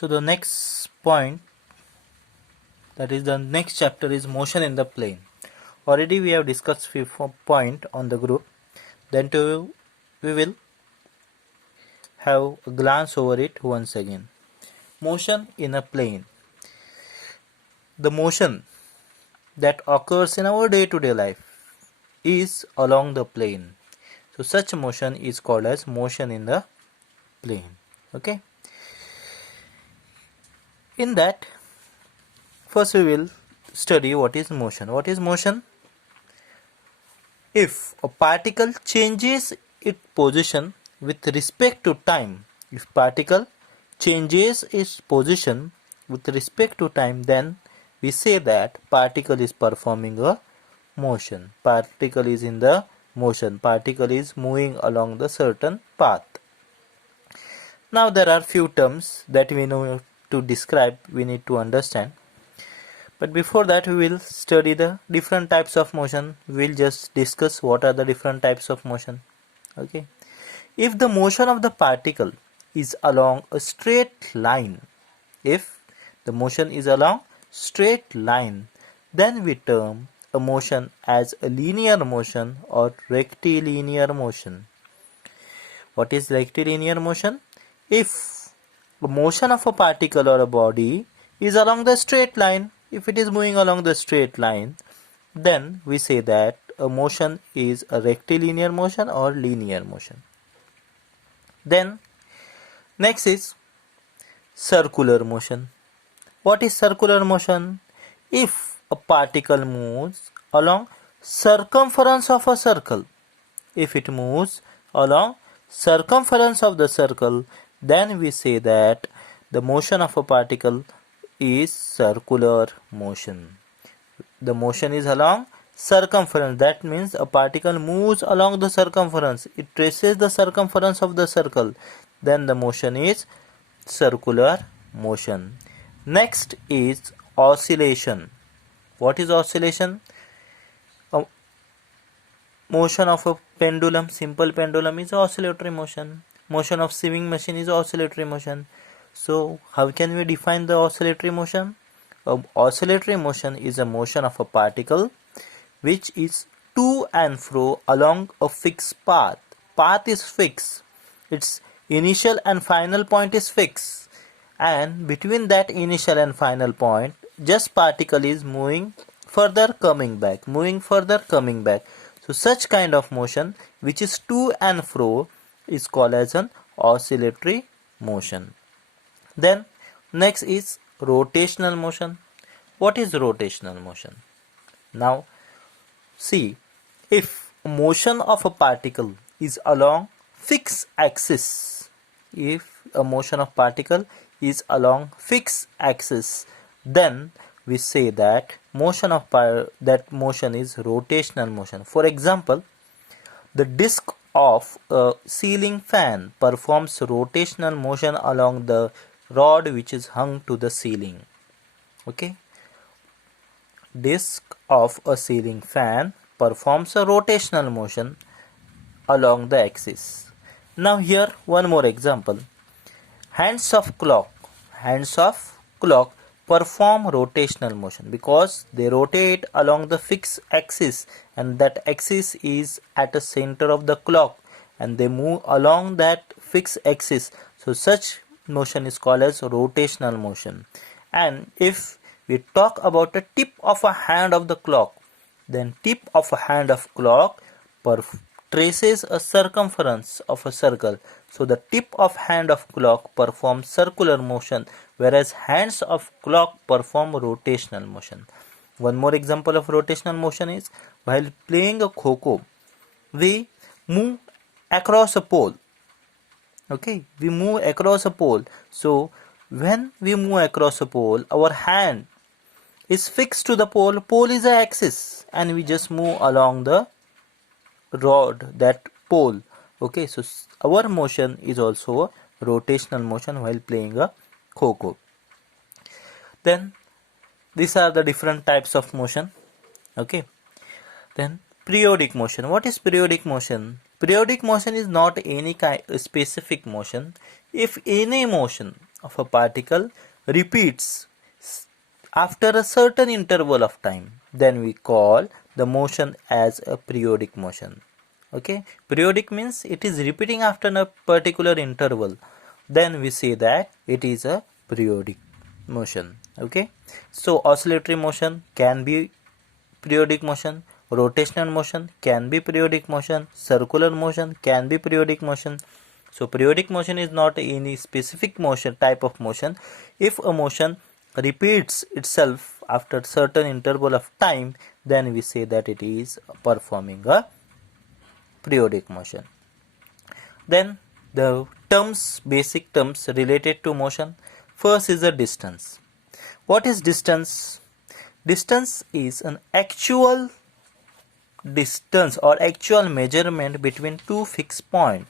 So the next point, that is the next chapter, is motion in the plane. Already we have discussed few point on the group. Then we will have a glance over it once again. Motion in a plane. The motion that occurs in our day-to-day life is along the plane. So such motion is called as motion in the plane. Okay. In that, first we will study what is motion. What is motion? If a particle changes its position with respect to time, then we say that particle is performing a motion. Particle is in the motion. Particle is moving along the certain path. Now there are few terms that we know to describe, we need to understand. But before that, we will study the different types of motion. We will just discuss what are the different types of motion. Okay. If the motion of the particle is along a straight line, then we term a motion as a linear motion or rectilinear motion. What is rectilinear motion? If the motion of a particle or a body is along the straight line, if it is moving along the straight line, then we say that a motion is a rectilinear motion or linear motion. Then next is circular motion. What is circular motion? If a particle moves along circumference of a circle, then we say that the motion of a particle is circular motion. The motion is along circumference. That means a particle moves along the circumference. It traces the circumference of the circle. Then the motion is circular motion. Next is oscillation. What is oscillation? A motion of a pendulum, simple pendulum, is oscillatory motion. Motion of sewing machine is oscillatory motion. So how can we define the oscillatory motion? Oscillatory motion is a motion of a particle which is to and fro along a fixed path. Path is fixed. Its initial and final point is fixed. And between that initial and final point, just particle is moving further, coming back. So such kind of motion which is to and fro is called as an oscillatory motion. Then next is rotational motion. What is rotational motion? Now see, if motion of a particle is along fixed axis, then we say that motion is rotational motion. For example, the disc of a ceiling fan performs rotational motion along the rod which is hung to the ceiling. Okay. Disc of a ceiling fan performs a rotational motion along the axis. Now here one more example. Hands of clock perform rotational motion because they rotate along the fixed axis, and that axis is at the center of the clock, and they move along that fixed axis. So such motion is called as rotational motion. And if we talk about the tip of a hand of the clock, then tip of a hand of clock traces a circumference of a circle. So the tip of hand of clock performs circular motion, whereas hands of clock perform rotational motion. One more example of rotational motion is while playing a kho-kho, we move across a pole. Okay, we move across a pole. So when we move across a pole, our hand is fixed to the pole. Pole is the axis, and we just move along the rod, that pole. Okay, so our motion is also a rotational motion while playing a kho-kho. Then these are the different types of motion. Okay, then periodic motion. What is periodic motion? Periodic motion is not any kind specific motion. If any motion of a particle repeats after a certain interval of time, then we call the motion as a periodic motion. Okay, periodic means it is repeating after a particular interval, then we say that it is a periodic motion. Okay, so oscillatory motion can be periodic motion, rotational motion can be periodic motion, circular motion can be periodic motion. So periodic motion is not any specific motion type of motion. If a motion repeats itself after certain interval of time, then we say that it is performing a periodic motion. Then the basic terms related to motion. First is the distance. What is distance? Distance is an actual distance or actual measurement between two fixed points.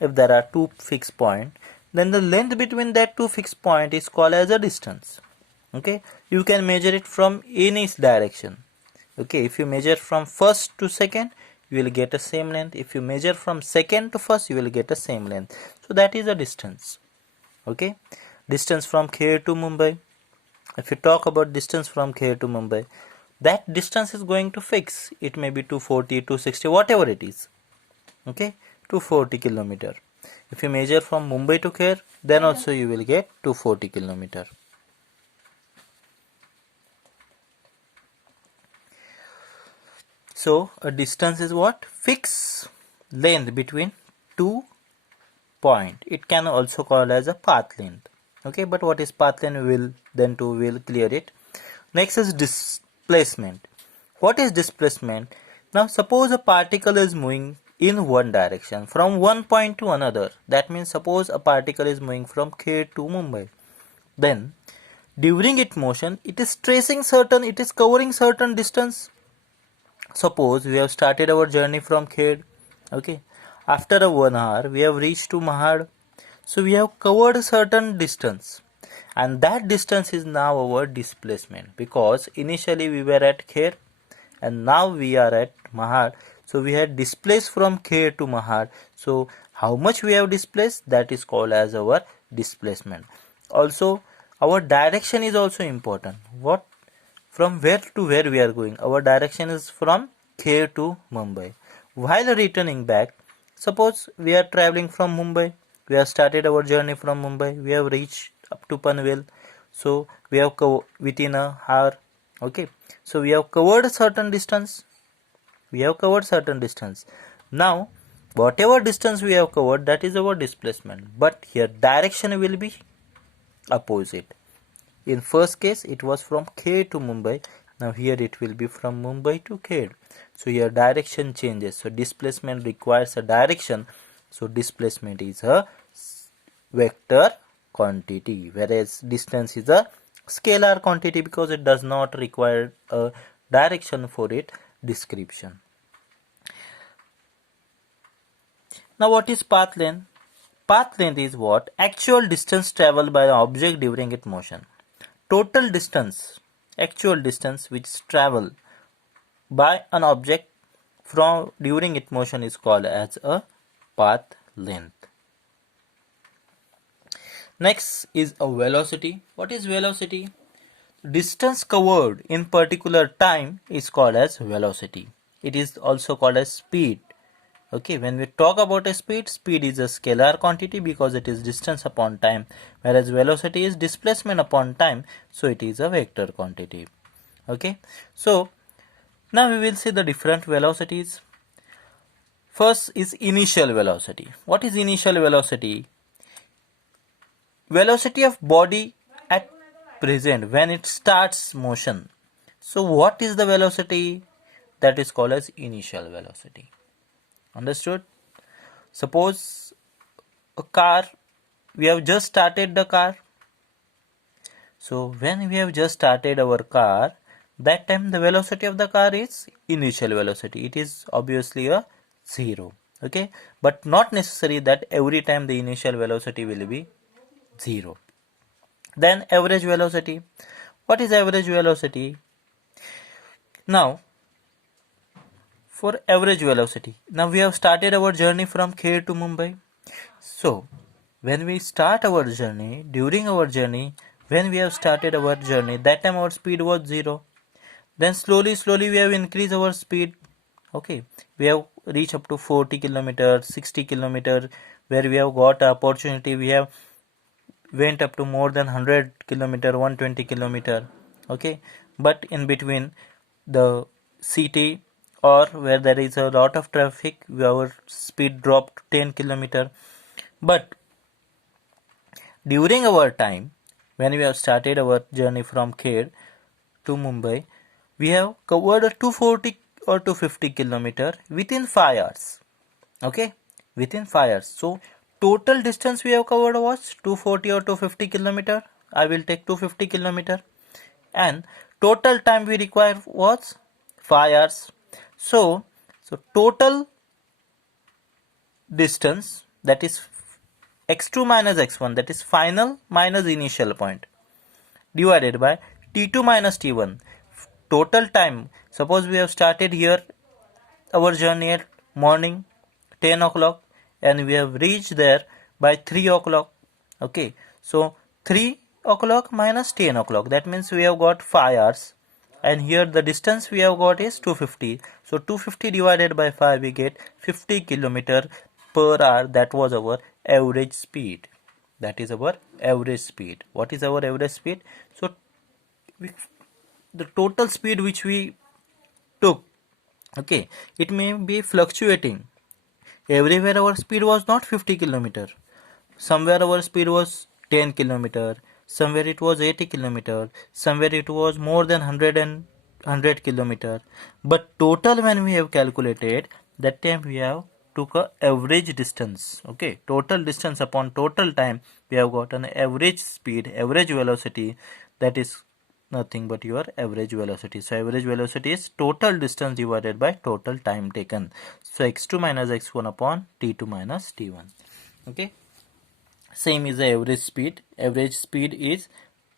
If there are two fixed points, then the length between that two fixed points is called as a distance. Okay, you can measure it from any direction. Okay, if you measure from first to second, you will get the same length. If you measure from second to first, you will get the same length. So that is a distance. Okay, distance from Kher to Mumbai. If you talk about distance from Kher to Mumbai, that distance is going to fix. It may be 240, 260, whatever it is. Okay, 240 kilometer. If you measure from Mumbai to Kher, then also you will get 240 kilometer. So a distance is what? Fixed length between two points. It can also called as a path length. Okay, but what is path length? We'll clear it. Next is displacement. What is displacement? Now suppose a particle is moving in one direction from one point to another. That means suppose a particle is moving from Kher to Mumbai. Then during its motion, it is covering certain distance. Suppose we have started our journey from Khed. Okay, after a 1 hour we have reached to Mahad. So we have covered a certain distance, and that distance is now our displacement, because initially we were at Kher and now we are at Mahad. So we had displaced from Kher to Mahad. So how much we have displaced, that is called as our displacement. Also our direction is also important. What? From where to where we are going? Our direction is from Kher to Mumbai. While returning back, suppose we are traveling from Mumbai. We have started our journey from Mumbai. We have reached up to Panvel. So we have within a hour. Okay. So we have covered a certain distance. Now, whatever distance we have covered, that is our displacement. But here direction will be opposite. In first case, it was from Kher to Mumbai. Now here it will be from Mumbai to Kher. So here direction changes. So displacement requires a direction. So displacement is a vector quantity, whereas distance is a scalar quantity because it does not require a direction for its description. Now what is path length? Path length is what? Actual distance traveled by an object during its motion. Total distance, actual distance which is traveled by an object during its motion is called as a path length. Next is a velocity. What is velocity? Distance covered in particular time is called as velocity. It is also called as speed. Okay, when we talk about a speed is a scalar quantity because it is distance upon time, whereas velocity is displacement upon time, so it is a vector quantity. Okay, so now we will see the different velocities. First is initial velocity. What is initial velocity? Velocity of body at present when it starts motion. So what is the velocity? That is called as initial velocity. Understood? Suppose a car, we have just started the car. So when we have just started our car, that time the velocity of the car is initial velocity. It is obviously a 0. Okay, but not necessary that every time the initial velocity will be 0. Then average velocity. What is average velocity? Now for average velocity, now we have started our journey from Kher to Mumbai. So when we start our journey, during our journey, when we have started our journey, that time our speed was 0. Then slowly we have increased our speed. Okay, we have reached up to 40 kilometers, 60 kilometers, where we have got opportunity. We have went up to more than 100 kilometer, 120 kilometer. Okay, but in between the city or where there is a lot of traffic, our speed dropped to 10 kilometer. But during our time, when we have started our journey from Khed to Mumbai, we have covered a 240 or 250 kilometer within 5 hours. Okay, within 5 hours. So total distance we have covered was 240 or 250 kilometer. I will take 250 kilometer, and total time we require was 5 hours. So total distance, that is x2 minus x1, that is final minus initial point, divided by t2 minus t1. Total time, suppose we have started here our journey at morning 10 o'clock and we have reached there by 3 o'clock. Okay, so 3 o'clock minus 10 o'clock, that means we have got 5 hours, and here the distance we have got is 250. So 250 divided by 5, we get 50 kilometer per hour. That was our average speed. That is our average speed. What is our average speed? So the total speed which we took, okay, it may be fluctuating. Everywhere our speed was not 50 kilometer. Somewhere our speed was 10 kilometer. Somewhere it was 80 kilometer. Somewhere it was more than 100 kilometer. But total when we have calculated, that time we have took a average distance. Okay, total distance upon total time, we have got an average speed, average velocity, that is nothing but your average velocity. So average velocity is total distance divided by total time taken. So x2 minus x1 upon t2 minus t1. Okay, same is the average speed. Average speed is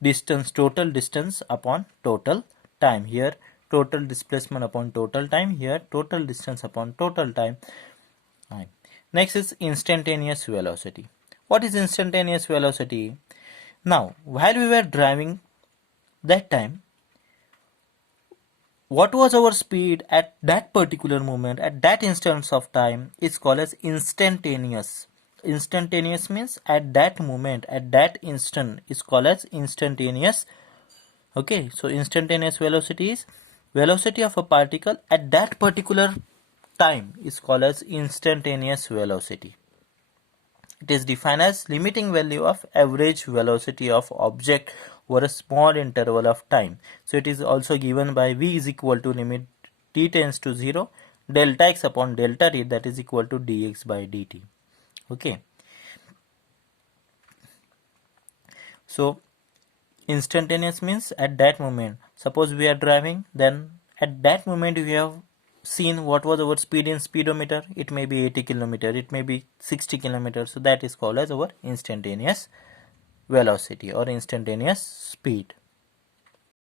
distance, total distance upon total time. Here total displacement upon total time, here total distance upon total time. Right. Next is instantaneous velocity. What is instantaneous velocity? Now while we were driving that time, what was our speed at that particular moment, at that instance of time, is called as instantaneous. Instantaneous means at that moment, at that instant, is called as instantaneous. Okay, so instantaneous velocity is velocity of a particle at that particular time is called as instantaneous velocity. It is defined as limiting value of average velocity of object over a small interval of time. So it is also given by v is equal to limit t tends to 0 delta x upon delta t, that is equal to dx by dt. Okay. So instantaneous means at that moment. Suppose we are driving, then at that moment we have seen what was our speed in speedometer. It may be 80 kilometer, it may be 60 kilometers. So that is called as our instantaneous velocity or instantaneous speed.